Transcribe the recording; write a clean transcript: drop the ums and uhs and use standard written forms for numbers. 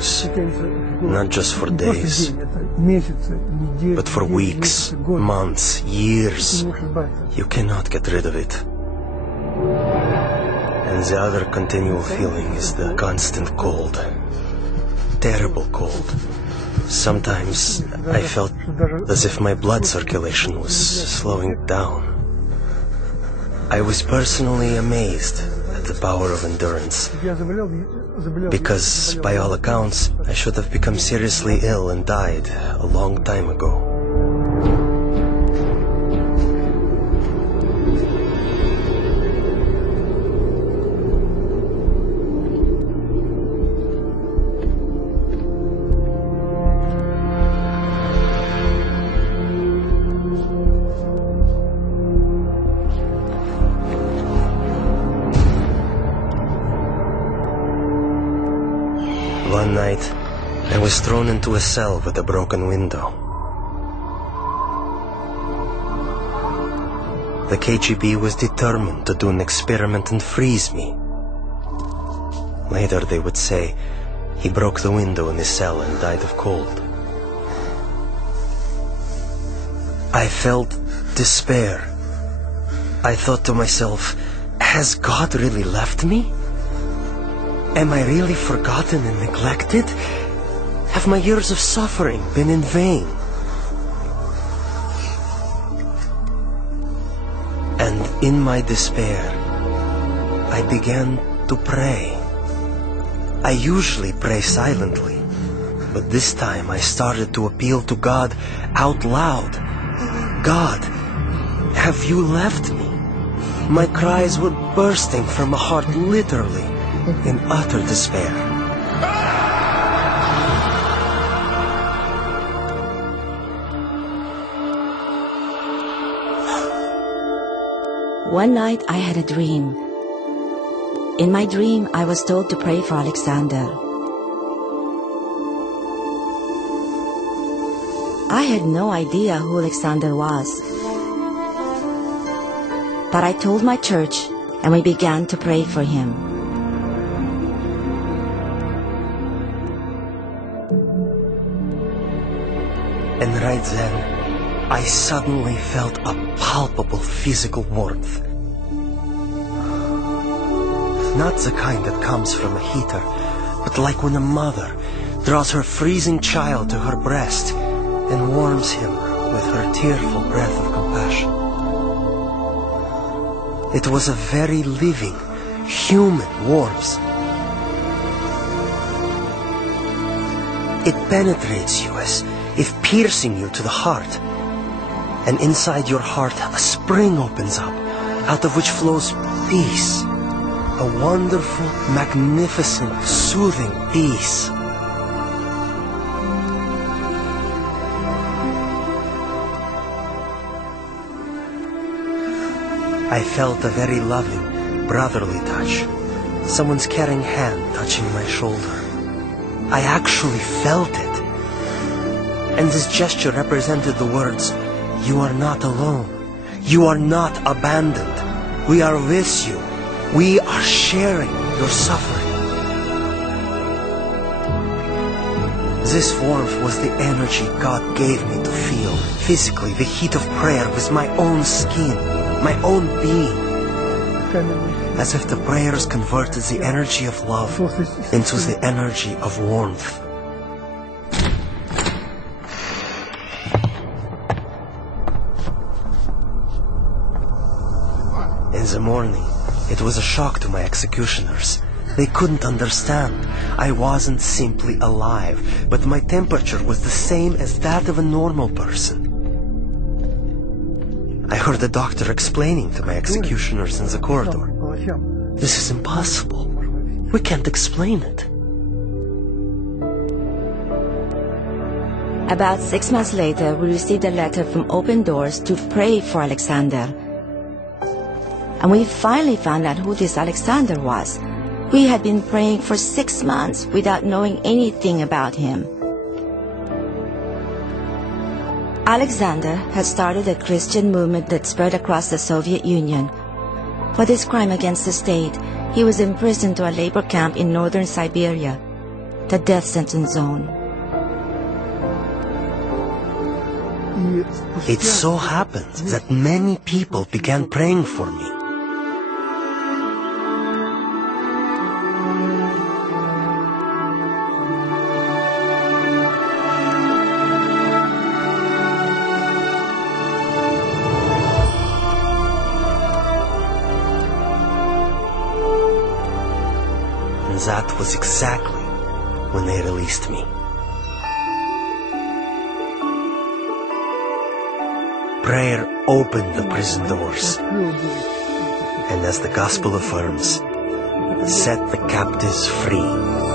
continues, not just for days, but for weeks, months, years. You cannot get rid of it. And the other continual feeling is the constant cold. Terrible cold. Sometimes I felt as if my blood circulation was slowing down. I was personally amazed at the power of endurance, because by all accounts I should have become seriously ill and died a long time ago. One night, I was thrown into a cell with a broken window. The KGB was determined to do an experiment and freeze me. Later they would say he broke the window in his cell and died of cold. I felt despair. I thought to myself, has God really left me? Am I really forgotten and neglected? Have my years of suffering been in vain? And in my despair, I began to pray. I usually pray silently, but this time I started to appeal to God out loud. God, have you left me? My cries were bursting from my heart literally, in utter despair. One night I had a dream. In my dream, I was told to pray for Alexander. I had no idea who Alexander was. But I told my church, and we began to pray for him. And right then, I suddenly felt a palpable physical warmth. Not the kind that comes from a heater, but like when a mother draws her freezing child to her breast and warms him with her tearful breath of compassion. It was a very living, human warmth. It penetrates you as if piercing you to the heart. And inside your heart, a spring opens up, out of which flows peace. A wonderful, magnificent, soothing peace. I felt a very loving, brotherly touch. Someone's caring hand touching my shoulder. I actually felt it. And this gesture represented the words, "You are not alone. You are not abandoned. We are with you. We are sharing your suffering." This warmth was the energy God gave me to feel physically the heat of prayer with my own skin, my own being. As if the prayers converted the energy of love into the energy of warmth. In the morning, it was a shock to my executioners. They couldn't understand. I wasn't simply alive, but my temperature was the same as that of a normal person. I heard the doctor explaining to my executioners in the corridor, "This is impossible. We can't explain it." About 6 months later, we received a letter from Open Doors to pray for Alexander. And we finally found out who this Alexander was. We had been praying for 6 months without knowing anything about him. Alexander had started a Christian movement that spread across the Soviet Union. For this crime against the state, he was imprisoned to a labor camp in northern Siberia. the death sentence zone. It so happened that many people began praying for me. And that was exactly when they released me. Prayer opened the prison doors, and as the gospel affirms, set the captives free.